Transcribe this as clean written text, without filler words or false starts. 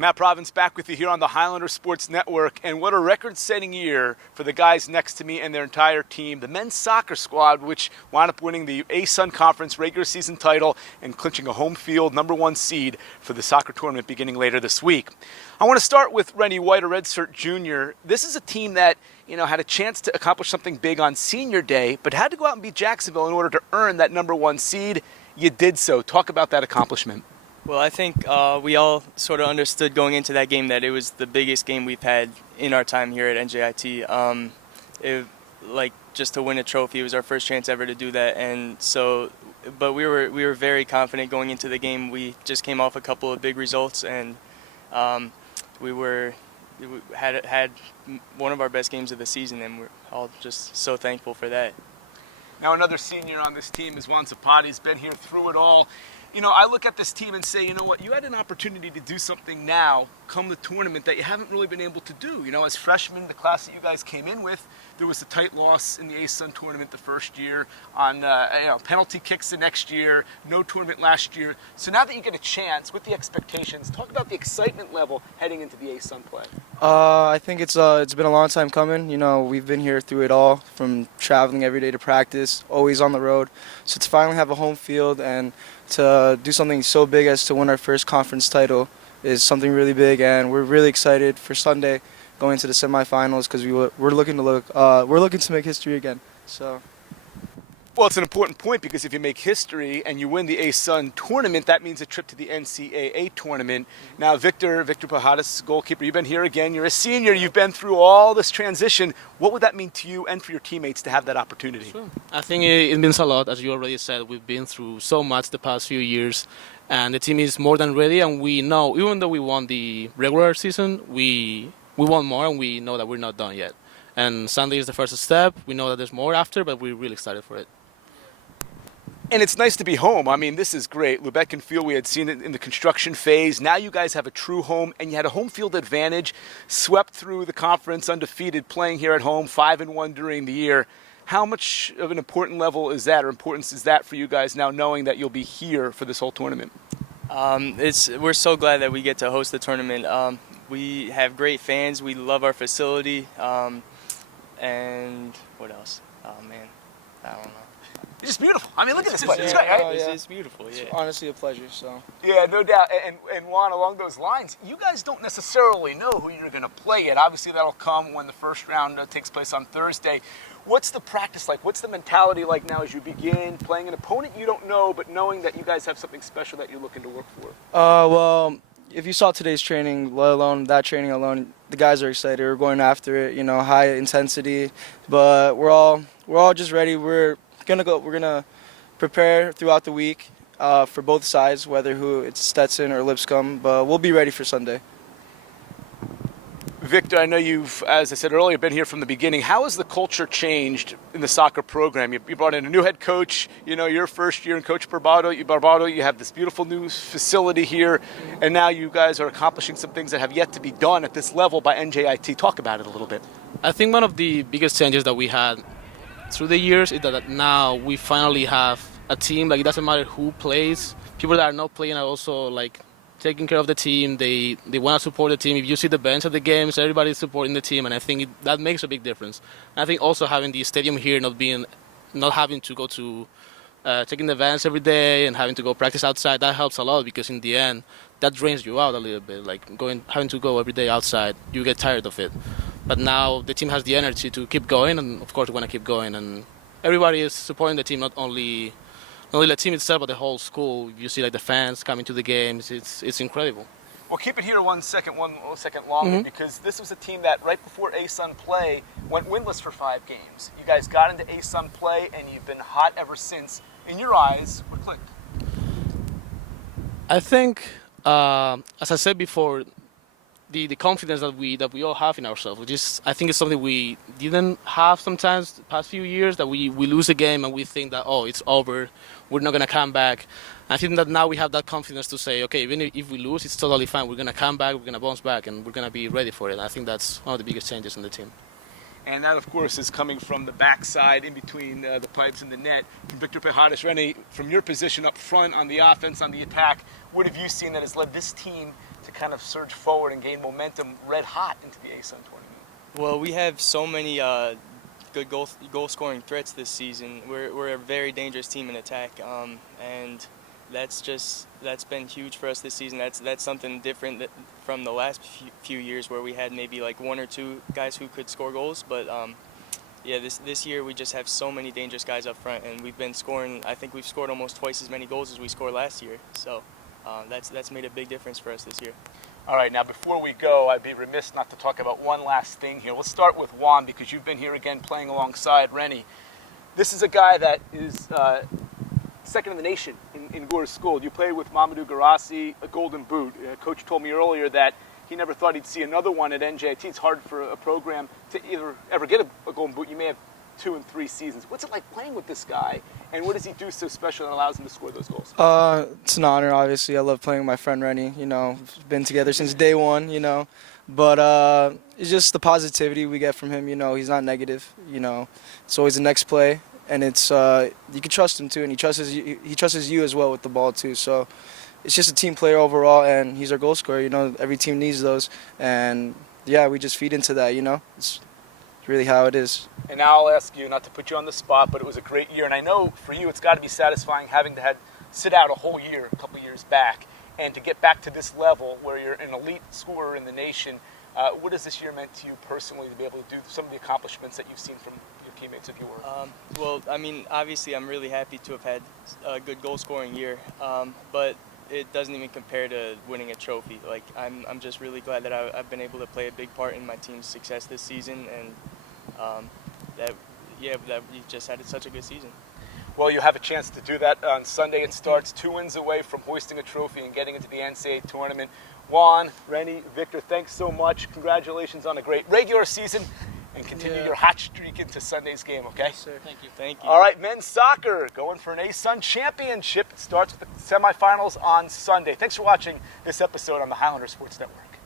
Matt Provence back with you here on the Highlander Sports Network, and what a record-setting year for the guys next to me and their entire team. The men's soccer squad, which wound up winning the ASUN Conference regular season title and clinching a home field #1 seed for the soccer tournament beginning later this week. I want to start with Rene White, a redshirt junior. This is a team that had a chance to accomplish something big on senior day, but had to go out and beat Jacksonville in order to earn that #1 seed. You did so. Talk about that accomplishment. Well, I think we all sort of understood going into that game that it was the biggest game we've had in our time here at NJIT. Just to win a trophy, it was our first chance ever to do that, and so. But we were very confident going into the game. We just came off a couple of big results, and we had one of our best games of the season, and we're all just so thankful for that. Now, another senior on this team is Juan Zapata. He's been here through it all. I look at this team and say, you know what, you had an opportunity to do something now, come the tournament, that you haven't really been able to do. As freshmen, the class that you guys came in with, there was a tight loss in the ASUN tournament the first year on penalty kicks the next year, no tournament last year. So now that you get a chance with the expectations, talk about the excitement level heading into the ASUN play. I think it's been a long time coming. We've been here through it all, from traveling every day to practice, always on the road. So to finally have a home field and to do something so big as to win our first conference title is something really big, and we're really excited for Sunday going to the semifinals because we're looking to make history again. So. Well, it's an important point because if you make history and you win the ASUN tournament, that means a trip to the NCAA tournament. Now, Victor Pujades, goalkeeper, you've been here again. You're a senior. You've been through all this transition. What would that mean to you and for your teammates to have that opportunity? Sure. I think it means a lot. As you already said, we've been through so much the past few years, and the team is more than ready. And we know, even though we won the regular season, we want more, and we know that we're not done yet. And Sunday is the first step. We know that there's more after, but we're really excited for it. And it's nice to be home. I mean, this is great. Lubetkin Field, we had seen it in the construction phase. Now you guys have a true home, and you had a home field advantage, swept through the conference undefeated, playing here at home, 5-1 during the year. How much of an important level is that, or importance is that for you guys now, knowing that you'll be here for this whole tournament? We're so glad that we get to host the tournament. We have great fans. We love our facility. And what else? Oh, man, I don't know. It's just beautiful. I mean, look at this place. It's great, right? It's beautiful, yeah. It's honestly a pleasure, so. Yeah, no doubt. And Juan, along those lines, you guys don't necessarily know who you're going to play yet. Obviously, that'll come when the first round takes place on Thursday. What's the practice like? What's the mentality like now as you begin playing an opponent you don't know, but knowing that you guys have something special that you're looking to work for? Well, if you saw today's training, let alone that training alone, the guys are excited. We're going after it, high intensity, but we're all just ready. We're gonna prepare throughout the week for both sides, whether it's Stetson or Lipscomb, but we'll be ready for Sunday. Victor, I know you've, as I said earlier, been here from the beginning. How has the culture changed in the soccer program? You brought in a new head coach, your first year, and Coach Barbado, you have this beautiful new facility here, and now you guys are accomplishing some things that have yet to be done at this level by NJIT. Talk about it a little bit. I think one of the biggest changes that we had through the years is that now we finally have a team. It doesn't matter who plays. People that are not playing are also taking care of the team. They want to support the team. If you see the bench at the games, everybody's supporting the team, and I think that makes a big difference. And I think also having the stadium here, not having to go to taking the vans every day and having to go practice outside, that helps a lot, because in the end that drains you out a little bit. Having to go every day outside, you get tired of it. But now the team has the energy to keep going, and of course we want to keep going. And everybody is supporting the team, not only the team itself, but the whole school. You see the fans coming to the games. It's incredible. Well, keep it here one second longer, because this was a team that right before ASUN play went winless for 5 games. You guys got into ASUN play, and you've been hot ever since. In your eyes, what clicked? I think, as I said before, the confidence that we all have in ourselves, which is, I think, it's something we didn't have sometimes the past few years, that we lose a game and we think that, it's over, we're not going to come back. I think that now we have that confidence to say, okay, even if we lose, it's totally fine. We're going to come back, we're going to bounce back, and we're going to be ready for it. And I think that's one of the biggest changes in the team. And that, of course, is coming from the backside, in between the pipes and the net. Victor Pujades, Rene, from your position up front on the offense, on the attack, what have you seen that has led this team to to kind of surge forward and gain momentum red hot into the ASUN tournament? Well, we have so many good goal scoring threats this season. We're a very dangerous team in attack, and that's been huge for us this season. That's something different from the last few years where we had maybe like one or two guys who could score goals, but yeah, this year we just have so many dangerous guys up front, and we've been scoring. I think we've scored almost twice as many goals as we scored last year. So that's made a big difference for us this year. All right, now before we go, I'd be remiss not to talk about one last thing here. Let's start with Juan, because you've been here again playing alongside Rene. This is a guy that is second in the nation in Gore's school. You played with Mamadou Garassi, a Golden Boot. Coach told me earlier that he never thought he'd see another one at NJIT. It's hard for a program to ever get a Golden Boot. You may have 2 and 3 seasons. What's it like playing with this guy, and what does he do so special that allows him to score those goals? It's an honor, obviously. I love playing with my friend Rene. You know, we've been together since day one, you know. But it's just the positivity we get from him. You know, he's not negative. You know, it's always the next play, and it's you can trust him too, and he trusts you as well with the ball too. So it's just a team player overall, and he's our goal scorer. You know, every team needs those, and yeah, we just feed into that. You know, it's really how it is. And now I'll ask you, not to put you on the spot, but it was a great year, and I know for you it's got to be satisfying having to sit out a whole year, a couple years back, and to get back to this level where you're an elite scorer in the nation. What has this year meant to you personally to be able to do some of the accomplishments that you've seen from your teammates of your work? Well, I mean, obviously I'm really happy to have had a good goal-scoring year, but it doesn't even compare to winning a trophy. Like, I'm just really glad that I've been able to play a big part in my team's success this season, and that we just had such a good season. Well, you have a chance to do that on Sunday. It starts 2 wins away from hoisting a trophy and getting into the NCAA tournament. Juan, Rene, Victor, thanks so much. Congratulations on a great regular season, and continue your hot streak into Sunday's game, okay? Yes, sir. Thank you. Thank you. All right, men's soccer going for an ASUN championship. It starts with the semifinals on Sunday. Thanks for watching this episode on the Highlander Sports Network.